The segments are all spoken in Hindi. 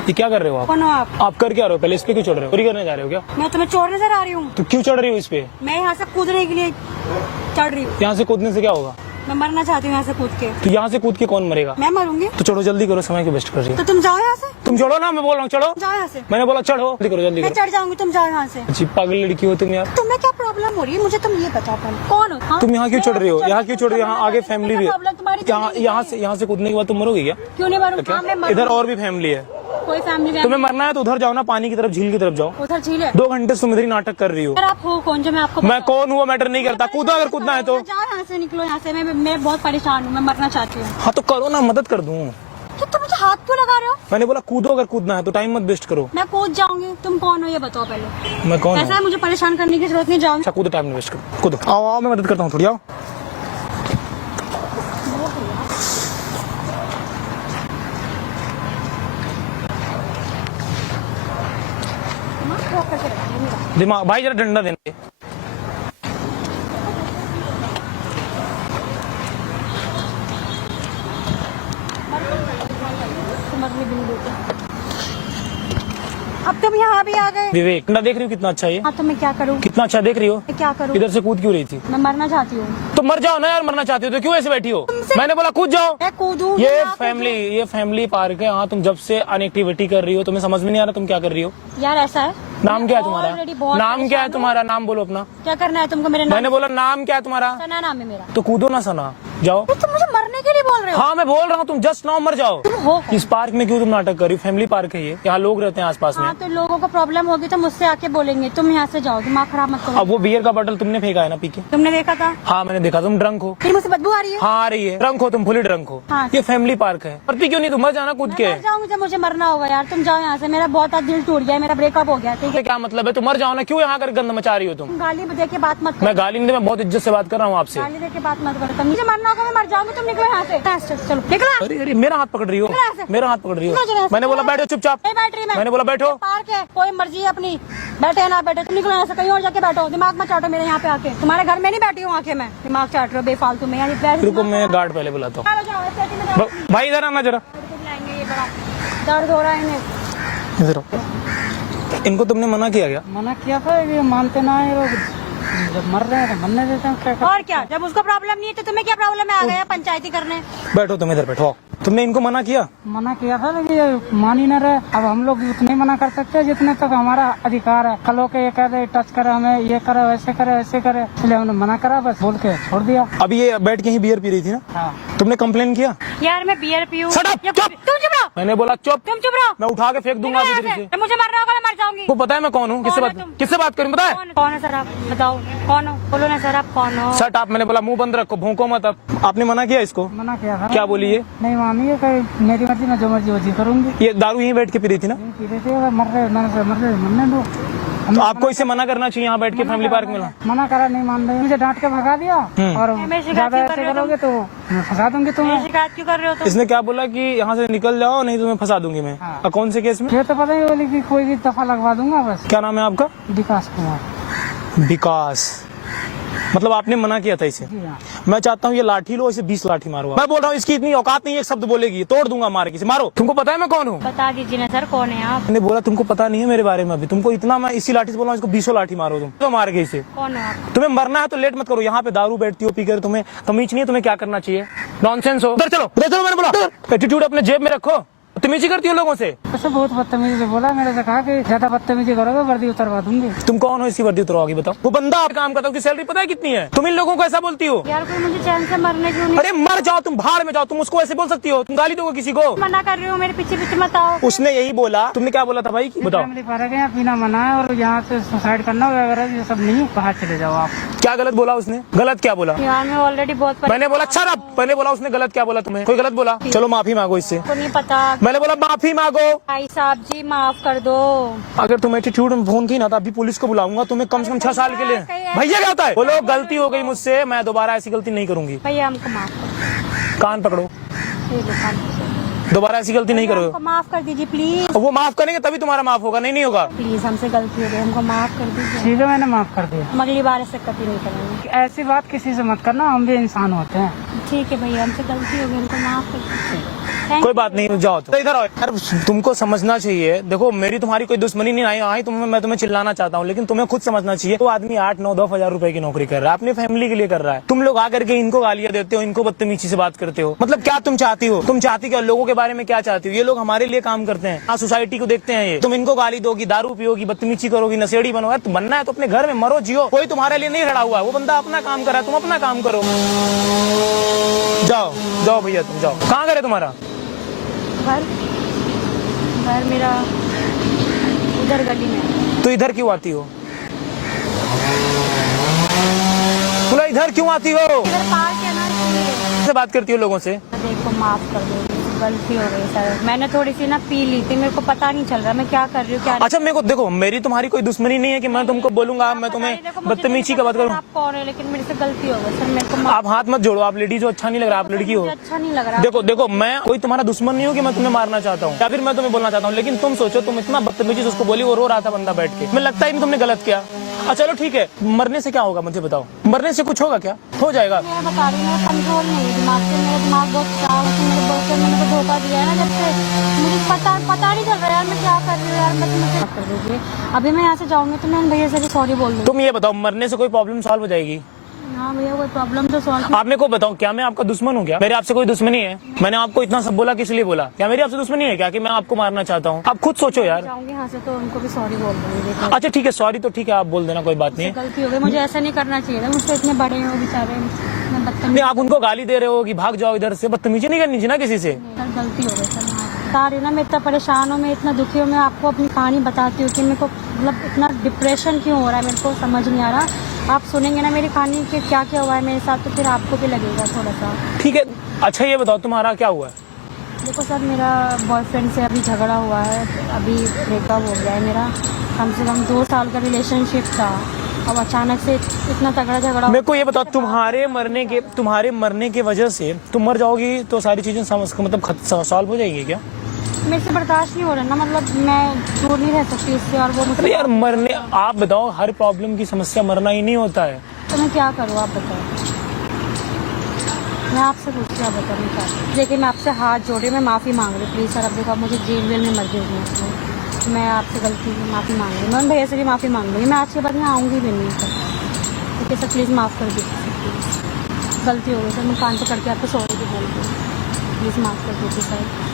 ये क्या कर रहे हो आप? कौन हो आप? आप कर क्या रहे हो? पहले इस पे क्यों चढ़ रहे हो? चोरी करने जा रहे हो क्या? मैं तुम्हें चोर नजर आ रही हूँ? तो क्यों चढ़ रही हो इस पे? मैं यहाँ से कूदने के लिए चढ़ रही हूँ। यहाँ से कूदने से क्या होगा? मैं मरना चाहती हूँ यहाँ से कूद के। तो यहाँ से कूद के कौन मरेगा? मैं मरूंगी। तो चढ़ो, जल्दी करो, समय क्यों वेस्ट कर रही हो? तो तुम जाओ यहाँ से। तुम चढ़ो ना, मैं बोल रहा हूँ चढ़ो। जाओ यहाँ से। मैंने बोला चढ़ो, जल्दी करो, जल्दी मैं करो। चढ़ जाऊंगी, तुम जाओ यहाँ से। अच्छी पागल लड़की हो तुम यार। तुम्हें क्या प्रॉब्लम हो रही है? मुझे तुम ये बताओ पहले, कौन हो? हाँ? तुम यहाँ क्यों चढ़ रही हो? यहाँ क्यों चढ़ रही हो? यहाँ आगे तुम्हें फैमिली भी क्या है। प्रॉब्लम? तुम्हारी यहाँ जिंदगी यहाँ से कूदने के बाद तुम मरोगे क्या? क्यों नहीं मरूँ? हाँ, मैं मरूँ। इधर और भी फैमिली है। कोई फैमिली तुम्हें मरना है तो उधर जाओ ना, पानी की तरफ, झील की तरफ जाओ। उधर झील है। 2 घंटे से तुम इधर ही नाटक कर रही हो। यार आप हो कौन जो मैं आपको मैं कौन हुआ मैटर नहीं करता। कूदो अगर कूदना है तो। जाओ यहाँ से, निकलो यहाँ से। मैं बहुत परेशान हूँ, मैं मरना चाहती हूँ। हाँ तो करो ना, मदद कर दूं। तो तुम मुझे हाथ क्यों लगा रहे हो? मैंने बोला कूदो अगर कूदना है तो, टाइम मत वेस्ट करो। मैं कूद जाऊंगी। तुम कौन हो ये बताओ पहले। मैं कौन ऐसा हूँ? है, मुझे परेशान करने की जरूरत नहीं। जाओ। अच्छा कूदो, टाइम वेस्ट करो, कूदो। आओ आओ, मैं मदद करता हूँ, थोड़ी आओ। दिमाग भाई जरा डंडा देना। अब तुम यहाँ भी आ गए। विवेक, डंडा देख रही हो कितना अच्छा है ये? हाँ तो मैं क्या करूँ? कितना अच्छा देख रही हो? मैं क्या करूँ? इधर से कूद क्यों रही थी? मैं मरना चाहती हूँ। तो मर जाओ ना यार, मरना चाहती हो तो क्यों ऐसे बैठी हो? मैंने बोला कूद जाओ। मैं कूदूं? ये फैमिली पार्क है। हाँ तुम जब से अनएक्टिविटी कर रही हो, तुम्हें समझ में नहीं आ रहा तुम क्या कर रही हो? यार ऐसा है। नाम क्या है already तुम्हारा? बहुत नाम क्या है परेशान हूँ। तुम्हारा? नाम बोलो अपना। क्या करना है तुमको मेरे नाम? मैंने बोला नाम क्या है तुम्हारा? सना नाम है मेरा। तो कूदो ना सना, जाओ। तुम मुझे मरने के लिए बोल रहे हो? हाँ मैं बोल रहा हूँ, तुम जस्ट नाउ मर जाओ। तुम हो कौन? इस पार्क में क्यों तुम नाटक कर रही हो? फैमिली पार्क है ये, यहाँ लोग रहते हैं आसपास में। हाँ तो लोगों को प्रॉब्लम होगी तो मुझसे आके बोलेंगे। तुम यहाँ से जाओ, दिमाग खराब मत करो। अब वो बियर का बॉटल तुमने फेंका है ना पी के? तुमने देखा था? हाँ मैंने देखा, तुम ड्रंक हो। फिर मुझसे बदबू आ रही है। हाँ आ रही है, ड्रंक हो तुम, फुली ड्रंक हो। हाँ। ये फैमिली पार्क है, पड़ती क्यों नहीं? तुम मर जाना कूद के। मैं मर जाऊंगी जब मुझे मरना होगा। यार तुम जाओ यहाँ से, मेरा बहुत आज दिल टूट गया है, मेरा ब्रेकअप हो गया। ठीक है? क्या मतलब है? तुम मर जाओ ना, क्यों यहाँ कर गंद मचा रही हो तुम? तुम गाली दे के बात मत करो। मैं गाली नहीं दे, मैं बहुत इज्जत से बात कर रहा हूँ आपसे। गाली दे के बात मत करो। मुझे मरना होगा, मैं मर जाऊंगी। तुम निकलो यहाँ से। चलो निकलो। अरे अरे मेरा हाथ पकड़ रही हो, मेरा हाथ पकड़ रही हो। मैंने बोला बैठो चुपचाप। नहीं बैठ रही मैं। मैंने बोला बैठो। पार्क है, कोई मर्जी है अपनी, बैठे ना बैठे। तुम निकलो यहाँ से, कहीं और जाके बैठो। दिमाग मत चाटो मेरे यहाँ पे आके। तुम्हारे घर में नहीं बैठी हूँ आके मैं, दिमाग चाट रहे हो बेफालतू में। रुको मैं गार्ड पहले बुलाता हूँ। भाई इधर आना जरा। दर्द हो रहा है इन्हें। इधर आओ। इनको तुमने मना किया क्या? मना किया था, ये मानते ना है लोग। जब मर रहे हैं तो मरने देते हैं, क्या और क्या, जब उसको प्रॉब्लम नहीं है तो तुम्हें क्या प्रॉब्लम है? आ गया पंचायती करने। बैठो तुम इधर बैठो। तुमने इनको मना किया? मना किया था लेकिन ये मान ही न रहे। अब हम लोग उतने मना कर सकते हैं जितने तक हमारा अधिकार है। कल के ये कह रहे टच करे हमें, ये करे वैसे करे ऐसे करे, इसलिए हमने मना करा, बस बोल के छोड़ दिया। अभी ये बैठ के ही बियर पी रही थी ना? हाँ। तुमने कंप्लेन किया? यार मैं बियर पीऊं? Shut up! चुप! तुम चुप रहो। मैंने बोला चुप। तुम चुप रहो। मैं उठा के फेंक दूंगा निकलो अभी यहाँ तेरे से। से। मुझे मरना होगा, मैं मर जाऊंगी। को पता है मैं कौन हूँ? किससे कौन है बात तुम? किससे बात करूँ पता है? कौन है सर आप? बताओ कौन हो, बोलो ना सर आप कौन हो? शट आप। मैंने बोला मुंह बंद रखो, भौंको मत। अब आपने मना किया इसको? मना किया था। क्या बोली ये? नहीं मानी है, कहीं मेरी मर्जी, मैं जो मर्जी वजी करूंगी। ये दारू यहीं बैठ के पी रही थी ना? पी रहे थे, अगर मर रहे मरने दो। तो आपको इसे मना करना चाहिए यहाँ बैठ के फैमिली पार्क में। मना करा, नहीं मान रहे, मुझे डांट के भगा दिया। और मैं शिकायत ज्यादा क्यों कर ऐसे रहे हो करोगे तो मैं फंसा दूंगी तुम्हें। शिकायत क्यों कर रहे हो तुम? इसने क्या बोला कि यहाँ से निकल जाओ नहीं तो मैं फंसा दूंगी मैं। हाँ। कौन से केस में? ये तो पता ही बोली कि कोई भी दफा लगवा दूंगा बस। क्या नाम है आपका? विकास कुमार। विकास। मतलब आपने मना किया था इसे? जी हाँ। मैं चाहता हूँ ये लाठी लो, इसे 20 लाठी मारो। मैं बोल रहा हूँ इसकी इतनी औकात नहीं है, एक शब्द बोलेगी तोड़ दूंगा मार के। इसे मारो। तुमको पता है मैं कौन हूँ? बता दीजिए ना सर, कौन है आप? मैंने बोला तुमको पता नहीं है मेरे बारे में अभी। तुमको इतना मैं इसी लाठी से बोल रहा हूँ, इसको 20 लाठी मारो तुम तो मार के इसे। कौन हो आप? तुम्हें मरना है तो लेट मत करो। यहाँ पे दारू बैठती हो पीकर, तुम्हें तमीज नहीं है तुम्हें क्या करना चाहिए? नॉनसेंस हो। उधर चलो, उधर चलो। मैंने बोला एटीट्यूड अपने जेब में रखो। तमीजी करती हो लोगों से। वैसे बहुत बदतमीजी से बोला, मेरे से कहा कि ज्यादा बदतमीजी करोगे वर्दी उतरवा दूंगी। तुम कौन हो इसकी वर्दी उतरवाओगी बताओ? वो बंदा आप काम करता है, उसकी सैलरी पता है कितनी है? तुम इन लोगों को ऐसा बोलती हो? यार कोई मुझे चैन से मरने क्यों नहीं? अरे मर जाओ तुम, भाड़ में जाओ। तुम उसको ऐसे बोल सकती हो? तुम गाली दोगे किसी को? मना कर रही हूँ, मेरे पीछे पीछे मत आओ। उसने यही बोला। तुमने क्या बोला था भाई? बताओ। फैमिली पार्क है, यहाँ पीना मना है और यहाँ से सुसाइड करना वगैरह ये सब नहीं, बाहर चले जाओ आप। क्या गलत बोला उसने? गलत क्या बोला? यार मैं ऑलरेडी बहुत मैंने बोला अच्छा मैंने बोला उसने गलत क्या बोला तुम्हें? कोई गलत बोला? चलो माफी मांगो इससे। को नहीं पता। मैंने बोला माफी मांगो। भाई साहब जी माफ कर दो। अगर तुम एटीट्यूड में फोन की ना तो अभी पुलिस को बुलाऊंगा तुम्हें कम से कम 6 साल के लिए। भैया क्या होता है? बोलो गलती हो गई मुझसे, मैं दोबारा ऐसी गलती नहीं करूंगी। भैया हमको माफ कर कान पकड़ो, दो। दोबारा ऐसी गलती नहीं हमको करोगे। माफ कर दीजिए प्लीज। वो माफ करेंगे तभी तुम्हारा माफ होगा, नहीं होगा। प्लीज हमसे गलती हो गई, हमको माफ कर दीजिए। ठीक है, मैंने माफ कर दिया। हम अगली बार ऐसे कभी नहीं करेंगे। ऐसी बात किसी से मत करना, हम भी इंसान होते हैं। ठीक है भैया, हमसे गलती हो गई, हमको माफ कर दीजिए। कोई बात नहीं, जाओ तो इधर आओ यार। तुमको समझना चाहिए, देखो मेरी तुम्हारी कोई दुश्मनी नहीं आई मैं तुम्हें चिल्लाना चाहता हूँ, लेकिन तुम्हें खुद समझना चाहिए। वो आदमी 8-9-10 रुपए की नौकरी कर रहा है, अपनी फैमिली के लिए कर रहा है। तुम लोग आकर के इनको गालियां देते हो, इनको बदतमीजी से बात करते हो। मतलब क्या तुम चाहती हो? तुम चाहती क्या? लोगों के बारे में क्या चाहती हो? ये लोग हमारे लिए काम करते हैं, सोसाइटी को देखते हैं। ये तुम इनको गाली दोगी, दारू पियोगी, बदतमीजी करोगी, नशेड़ी बनोगे। तो बनना है तो अपने घर में मरो, जियो। कोई तुम्हारे लिए नहीं खड़ा हुआ है। वो बंदा अपना काम कर रहा है, तुम अपना काम करो। जाओ जाओ भैया, तुम जाओ। कहाँ गए तुम्हारा घर? घर मेरा उधर गली में। तो इधर क्यों आती हो? बोला इधर क्यों आती हो? इधर पार्क है ना, इसलिए। से बात करती हो लोगों से? देखो माफ कर दो, गलती हो गई सर। मैंने थोड़ी सी ना पी ली थी, मेरे को पता नहीं चल रहा मैं क्या कर रही हूँ क्या। अच्छा मेरे को देखो, मेरी तुम्हारी कोई दुश्मनी नहीं है कि मैं तुमको बोलूंगा मैं तुम्हें बदतमीजी का बात करूँ। आप कौन है, लेकिन मेरे से गलती हो गई सर। मेरे को आप हाथ मत जोड़ो, आप लेडीज हो, अच्छा नहीं लग रहा। आप लड़की हो, मुझे अच्छा नहीं लग रहा। देखो देखो, मैं कोई तुम्हारा दुश्मन नहीं हूँ कि मैं तुम्हें मारना चाहता हूँ या फिर मैं तुम्हें बोलना चाहता हूँ। लेकिन तुम सोचो, तुम इतना बदतमीजी से उसको बोली, वो रो रहा था बंदा बैठ के। मैं लगता ही नहीं तुमने गलत किया। चलो ठीक है, मरने से क्या होगा मुझे बताओ? मरने से कुछ होगा क्या? हो जाएगा। मैं बता रही हूँ, मेरा कंट्रोल नहीं है दिमाग से। मेरा दिमाग बहुत खराब है। मेरे बॉयफ्रेंड ने मेरे को धोखा दिया है ना, जब से मुझे पता नहीं चल रहा यार मैं क्या कर रही हूँ यार। मैं तुम्हें कर दीजिए, अभी मैं यहाँ से जाऊंगी तो मैं भैया से भी सॉरी बोल दूँगी। तुम ये बताओ, मरने से कोई प्रॉब्लम सॉल्व हो जाएगी? हाँ भैया, कोई प्रॉब्लम तो सॉल्व। आप मेरे को बताओ, क्या मैं आपका दुश्मन हूँ? क्या मेरे आपसे कोई दुश्मनी है? मैंने आपको इतना सब बोला किस लिए बोला? क्या मेरी आपसे दुश्मनी है क्या कि मैं आपको मारना चाहता हूँ? आप खुद सोचो यार। जाऊंगी यहाँ से तो उनको भी सॉरी बोल दूंगी। अच्छा ठीक है, सॉरी तो ठीक है, आप बोल देना, कोई बात नहीं है। गलती हो गई, मुझे ऐसा नहीं करना चाहिए था। मुझसे इतने बड़े हो बेचारे, मैं बदतमीज। नहीं, आप उनको गाली दे रहे हो कि भाग जाओ इधर से। बदतमीजी नहीं करनी चाहिए ना किसी से। सर गलती हो गई सर, बता रही हूँ ना। मैं इतना परेशान हूँ, मैं इतना दुखी हूँ। मैं आपको अपनी कहानी बताती हूँ कि मेरे को मतलब इतना डिप्रेशन क्यों हो रहा है, मेरे को समझ नहीं आ रहा। आप सुनेंगे ना मेरी कहानी कि क्या क्या हुआ है मेरे साथ, तो फिर आपको भी लगेगा थोड़ा सा। ठीक है, अच्छा ये बताओ तुम्हारा क्या हुआ है? देखो सर, मेरा बॉयफ्रेंड से अभी झगड़ा हुआ है, अभी ब्रेकअप हो गया है मेरा। कम से कम 2 साल का रिलेशनशिप था, अब अचानक से इतना तगड़ा झगड़ा। मेरे को ये बताओ, तुम्हारे मरने के वजह से तुम मर जाओगी तो सारी चीजें मतलब सॉल्व हो जाएगी क्या? मेरे से बर्दाश्त नहीं हो रहा ना, मतलब मैं दूर नहीं रह सकती इससे। और वो मुझे यार मरने, आप बताओ, हर प्रॉब्लम की समस्या मरना ही नहीं होता है। तो मैं क्या करूँ आप बताओ? मैं आपसे पूछती हूँ, आप बताओ मैं क्या। देखिए मैं आपसे हाथ जोड़ रही हूँ, मैं माफ़ी मांग रही हूँ प्लीज़ सर। अब देखो, आप मुझे जेल वेल में मत भेजना। मैं आपसे गलती की माफ़ी मांग रही हूँ। मैं भैया से भी माफ़ी मांग लूँगी। मैं आज के बाद यहाँ आऊँगी भी नहीं सर। ठीक है सर, प्लीज़ माफ़ कर दीजिए प्लीज़। गलती हो गई सर, मैं कान पकड़ के आपको सॉरी भी बोल दूँ। प्लीज़ माफ़ कर दीजिए सर।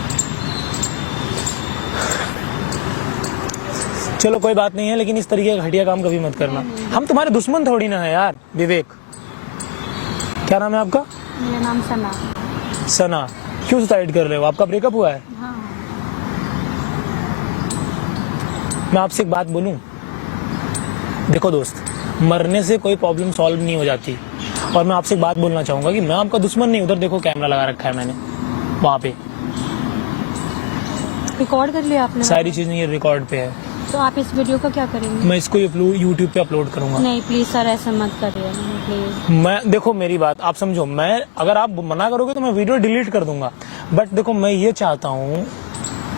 चलो कोई बात नहीं है, लेकिन इस तरीके का घटिया काम कभी मत करना। हम तुम्हारे दुश्मन थोड़ी ना है यार। विवेक, क्या नाम है आपका? मेरा नाम सना। सना, क्यों सुसाइड कर रहे हो? आपका ब्रेकअप हुआ है? हाँ। मैं आपसे एक बात बोलूं, देखो दोस्त, मरने से कोई प्रॉब्लम सॉल्व नहीं हो जाती। और मैं आपसे एक बात बोलना चाहूंगा कि मैं आपका दुश्मन नहीं। उधर देखो कैमरा लगा रखा है मैंने, वहाँ पे रिकॉर्ड कर लिया आपने? सारी चीजें ये रिकॉर्ड पे है। तो आप इस वीडियो को क्या करेंगे? मैं इसको यूट्यूब पे अपलोड करूंगा। नहीं प्लीज सर, ऐसा मत करिए प्लीज। मैं, देखो मेरी बात आप समझो, मैं अगर आप मना करोगे तो मैं वीडियो डिलीट कर दूंगा। बट देखो मैं ये चाहता हूँ,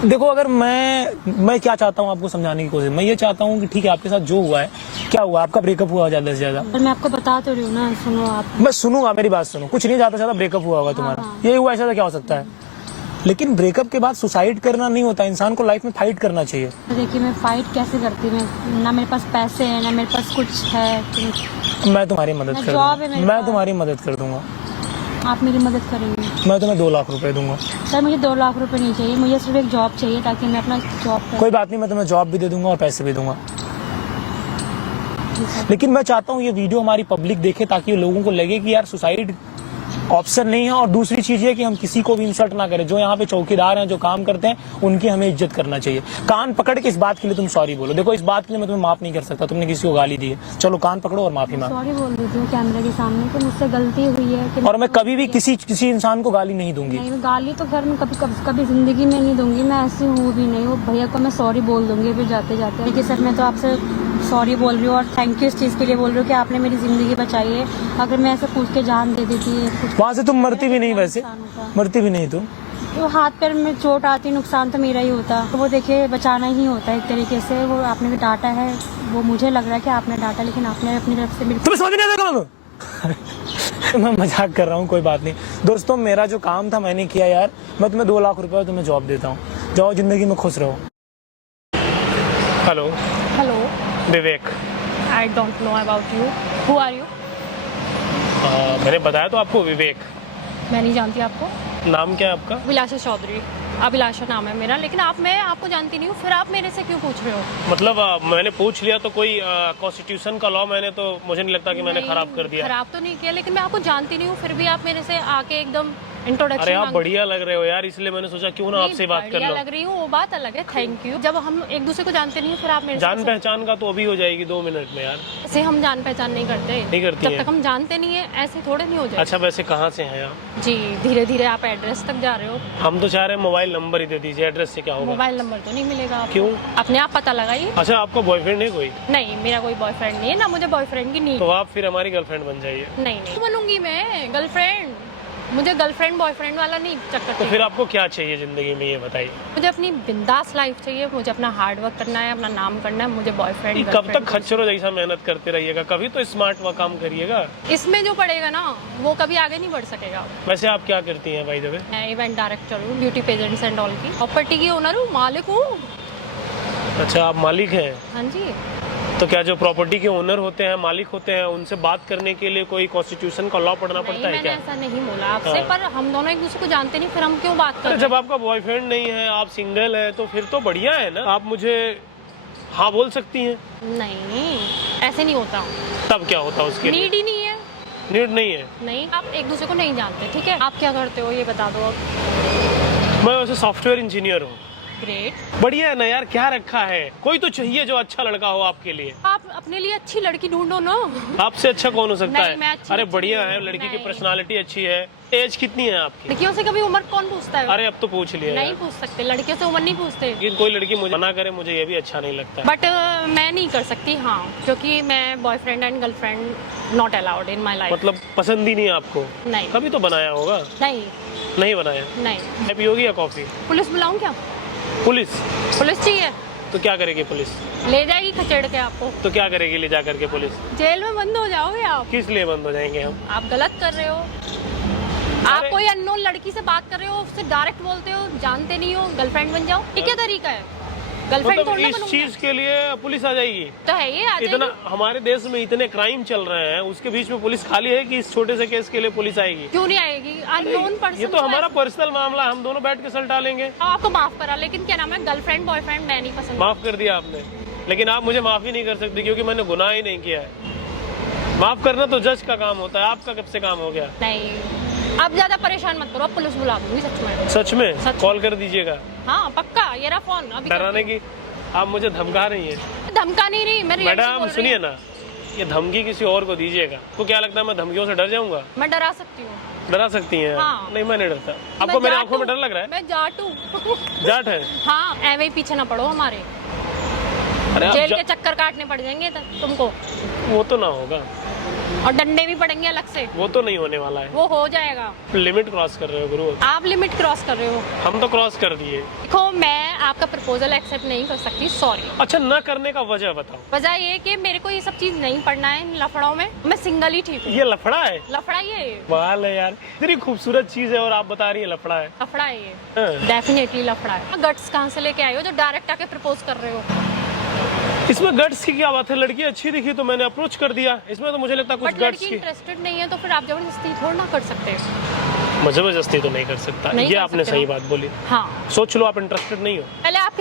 देखो अगर मैं क्या चाहता हूँ आपको समझाने की कोशिश, मैं ये चाहता हूँ कि ठीक है आपके साथ जो हुआ है, क्या हुआ, आपका ब्रेकअप हुआ ज्यादा से ज्यादा। मैं आपको बता तो रही हूँ ना, सुनो आप। मैं सुनूंगा, मेरी बात सुनो। कुछ नहीं, ज्यादा से ज्यादा ब्रेकअप हुआ होगा तुम्हारा। हाँ। यही हुआ, ऐसा क्या हो सकता है? लेकिन ब्रेकअप के बाद सुसाइड करना नहीं होता, इंसान को लाइफ में फाइट करना चाहिए। देखिए मैं फाइट कैसे करती हूँ, ना मेरे पास पैसे हैं ना मेरे पास कुछ है। मैं तुम्हारी मदद कर दूंगा। मैं तुम्हारी मदद कर दूंगा। आप मेरी मदद करेंगे? मैं तुम्हें 2 लाख रुपए दूंगा। सर मुझे 2 लाख रुपए नहीं चाहिए, मुझे सिर्फ एक जॉब चाहिए ताकि मैं अपना जॉब कर। कोई बात नहीं, मैं तुम्हें जॉब भी दे दूंगा और पैसे भी दूंगा। लेकिन मैं चाहता हूँ ये वीडियो हमारी पब्लिक देखे ताकि लोगों को लगे कि यार सुसाइड ऑप्शन नहीं है। और दूसरी चीज है कि हम किसी को भी इंसल्ट ना करें। जो यहाँ पे चौकीदार हैं, जो काम करते हैं, उनकी हमें इज्जत करना चाहिए। कान पकड़ के इस बात के लिए तुम सॉरी बोलो। देखो इस बात के लिए मैं तुम्हें माफ नहीं कर सकता, तुमने किसी को गाली दी है। चलो कान पकड़ो और माफी मांगो। सॉरी बोल देती हूँ कैमरे के सामने कि मुझसे गलती हुई है कि और मैं कभी भी किसी इंसान को गाली नहीं दूंगी। नहीं, गाली तो घर में कभी जिंदगी में नहीं दूंगी। मैं ऐसी हूँ भी नहीं। वो भैया को मैं सॉरी बोल दूंगी फिर जाते जाते। देखिए सर, मैं तो आपसे सॉरी बोल रही हूँ और थैंक यू इस चीज़ के लिए बोल रही हूँ कि आपने मेरी ज़िंदगी बचाई है। अगर मैं ऐसे पूछ के जान दे देती वहाँ से तुम मरती भी नहीं, वैसे मरती भी नहीं तुम। तो हाथ पैर में चोट आती, नुकसान तो मेरा ही होता। तो वो देखिए बचाना ही होता है एक तरीके से। वो आपने भी डांटा है, वो मुझे लग रहा है कि आपने डांटा, लेकिन आपने अपनी तरफ से तुम्हें समझ नहीं आता। मैं मजाक कर रहा हूँ, कोई बात नहीं। दोस्तों मेरा जो काम था मैंने किया यार, मैं तुम्हें 2 लाख रुपए तुम्हें जॉब देता हूँ, जाओ जिंदगी में खुश रहो। Hello hello, Vivek. I don't know about you, who are you? मैंने बताया तो आपको विवेक। मैं नहीं जानती आपको। नाम क्या है आपका? अभिलाषा चौधरी, अभिलाषा नाम है मेरा, लेकिन मैं आपको जानती नहीं हूँ, फिर आप मेरे से क्यों पूछ रहे हो? मतलब मैंने पूछ लिया तो कोई कॉन्स्टिट्यूशन का लॉ मैंने तो मुझे नहीं लगता कि मैंने नहीं, खराब कर दिया। खराब तो नहीं किया, लेकिन मैं आपको जानती नहीं हूँ, फिर भी आप मेरे से आके एकदम इंट्रोडक्शन। अरे आप बढ़िया लग रहे हो यार, इसलिए मैंने सोचा क्यों ना आपसे बात कर लो। लग रही हूँ वो बात अलग है, थैंक यू। जब हम एक दूसरे को जानते नहीं, फिर आप मेरे जान पहचान का तो अभी हो जाएगी 2 मिनट में यार। ऐसे हम जान पहचान नहीं करते, नहीं करती जब है? तक हम जानते नहीं है ऐसे थोड़े नहीं हो जाए। अच्छा वैसे कहाँ से हैं आप? जी धीरे धीरे आप एड्रेस तक जा रहे हो। हम तो चाह रहे हैं मोबाइल नंबर ही दे दीजिए, एड्रेस से क्या होगा? मोबाइल नंबर तो नहीं मिलेगा आपको। क्यों? अपने आप पता लगाइए। अच्छा आपका बॉयफ्रेंड है कोई? नहीं, मेरा कोई बॉयफ्रेंड नहीं है, ना मुझे बॉयफ्रेंड की नीड। तो आप फिर हमारी गर्लफ्रेंड बन जाइए। नहीं बनूंगी मैं गर्लफ्रेंड, मुझे गर्लफ्रेंड बॉयफ्रेंड वाला नहीं चक्कर तो चाहिए। फिर आपको क्या चाहिए जिंदगी में, ये बताइए। मुझे अपनी बिंदास लाइफ चाहिए, मुझे अपना हार्ड वर्क करना है, अपना नाम करना है, मुझे बॉयफ्रेंड। कब तक खच्चरों जैसा मेहनत करते रहिएगा, कभी तो स्मार्ट व काम करिएगा। इसमें जो पड़ेगा ना वो कभी आगे नहीं बढ़ सकेगा। वैसे आप क्या करती हैं बाय द वे? मैं इवेंट डायरेक्टर हूँ, ब्यूटी पेजेंट्स एंड ऑल की, प्रॉपर्टी की ओनर हूँ, मालिक हूँ। अच्छा आप मालिक हैं? हाँ जी। तो क्या जो प्रॉपर्टी के ओनर होते हैं, मालिक होते हैं, उनसे बात करने के लिए कोई कॉन्स्टिट्यूशन का लॉ पढ़ना नहीं, पड़ता है मैंने क्या? ऐसा नहीं बोला आपसे, हाँ। पर हम दोनों एक दूसरे को जानते नहीं, फिर हम क्यों बात कर अरे रहे जब आपका बॉयफ्रेंड नहीं है, आप सिंगल है, तो फिर तो बढ़िया है ना, आप मुझे हाँ बोल सकती हैं। हैं? नहीं, ऐसे नहीं होता, तब क्या होता है उसके लिए? नीड ही नहीं है। नीड नहीं है? नहीं, आप एक दूसरे को नहीं जानते, ठीक है? आप क्या करते हो ये बता दो अब। मैं वैसे सॉफ्टवेयर इंजीनियर हूँ। ग्रेट। बढ़िया है ना यार, क्या रखा है, कोई तो चाहिए जो अच्छा लड़का हो आपके लिए। आप अपने लिए अच्छी लड़की ढूंढो ना। आपसे अच्छा कौन हो सकता नहीं, मैं है? अच्छी अरे अच्छी बढ़िया हूँ। है, लड़की की नहीं। पर्सनालिटी अच्छी है। एज कितनी है आपकी? लड़कियों से कभी उम्र कौन पूछता है? अरे अब तो पूछ लिया नहीं यार। पूछ सकते, लड़कियों से उम्र नहीं पूछते। लेकिन कोई लड़की मुझे मना करे, मुझे ये भी अच्छा नहीं लगता। बट मैं नहीं कर सकती, हाँ, क्योंकि मैं boyfriend and girlfriend not allowed in my life. मतलब पसंद ही नहीं है आपको? नहीं। कभी तो बनाया होगा? नहीं नहीं बनाया? नहीं। चाय पियोगी या कॉफी? पुलिस बुलाऊं क्या? पुलिस? पुलिस चाहिए? तो क्या करेगी पुलिस? ले जाएगी खचेड़ के आपको। तो क्या करेगी ले जा करके पुलिस? जेल में बंद हो जाओगे आप। किस लिए बंद हो जाएंगे हम? आप गलत कर रहे हो। आप अरे- कोई अननोन लड़की से बात कर रहे हो, उससे डायरेक्ट बोलते हो, जानते नहीं हो, गर्लफ्रेंड बन जाओ, ये क्या तरीका है? गर्लफ्रेंड मतलब थोड़ी ना इस बनूंगा। चीज के लिए पुलिस आ जाएगी? तो है ये, आ इतना जाएगी। हमारे देश में इतने क्राइम चल रहे हैं, उसके बीच में पुलिस खाली है कि इस छोटे से केस के लिए पुलिस आएगी? क्यों नहीं आएगी? Unknown person. ये तो हमारा पर्सनल मामला, हम दोनों बैठ के सल्टा लेंगे। आपको माफ करा, लेकिन क्या नाम है, गर्लफ्रेंड बॉयफ्रेंड मैं नहीं पसंद। माफ कर दिया आपने, लेकिन आप मुझे माफ ही नहीं कर सकती क्योंकि मैंने गुनाह ही नहीं किया है। माफ करना तो जज का काम होता है, आपका कब से काम हो गया? नहीं, आप ज्यादा परेशान मत करो, अब पुलिस बुला दूंगी सच में। सच में? सच कॉल कर दीजिएगा। हाँ पक्का, ये रहा फोन अभी। डराने की? आप मुझे धमका रही हैं? धमका नहीं रही, मैं रियल से बोल मैडम रही सुनिए हूँ। ना, ये धमकी किसी और को दीजिएगा। आपको क्या लगता है मैं धमकियों से डर जाऊंगा? मैं डरा सकती हूँ। डरा सकती हैं? हाँ। नहीं मैं नहीं डरता। आपको मेरे जाट आंखों में हूँ। डर लग रहा है? मैं जाट हूँ। जाट है? हाँ, ऐवे ही पीछे ना पड़ो हमारे, अरे आप जेल के चक्कर काटने पड़ जाएंगे तुमको, वो तो ना होगा, और डंडे भी पड़ेंगे अलग से। वो तो नहीं होने वाला है। वो हो जाएगा। लिमिट क्रॉस कर रहे हो गुरु। आप लिमिट क्रॉस कर रहे हो। हम तो क्रॉस कर दिए। देखो, मैं आपका प्रपोजल एक्सेप्ट नहीं कर सकती, सॉरी। अच्छा न करने का वजह बताओ। वजह ये कि मेरे को ये सब चीज नहीं पढ़ना है इन लफड़ों में, मैं सिंगल ही ठीक हूँ। ये लफड़ा है? लफड़ा ये बाल है यार, इतनी खूबसूरत चीज है और आप बता रही है लफड़ा है। लफड़ा है ये, हाँ। डेफिनेटली लफड़ा है। गट्स कहाँ से लेके आए हो जो डायरेक्ट आके प्रपोज कर रहे हो? इसमें गट्स की क्या बात है? लड़की अच्छी दिखी तो मैंने अप्रोच कर दिया, इसमें तो मुझे लगता है कुछ बट गट्स लड़की की। इंटरेस्टेड नहीं है तो फिर आप जबरदस्ती थोड़ा ना कर सकते हो। जबरदस्ती तो नहीं कर सकता, नहीं ये कर आपने सकते सही हो। बात बोली। हाँ, सोच लो आप इंटरेस्टेड नहीं हो। पहले आप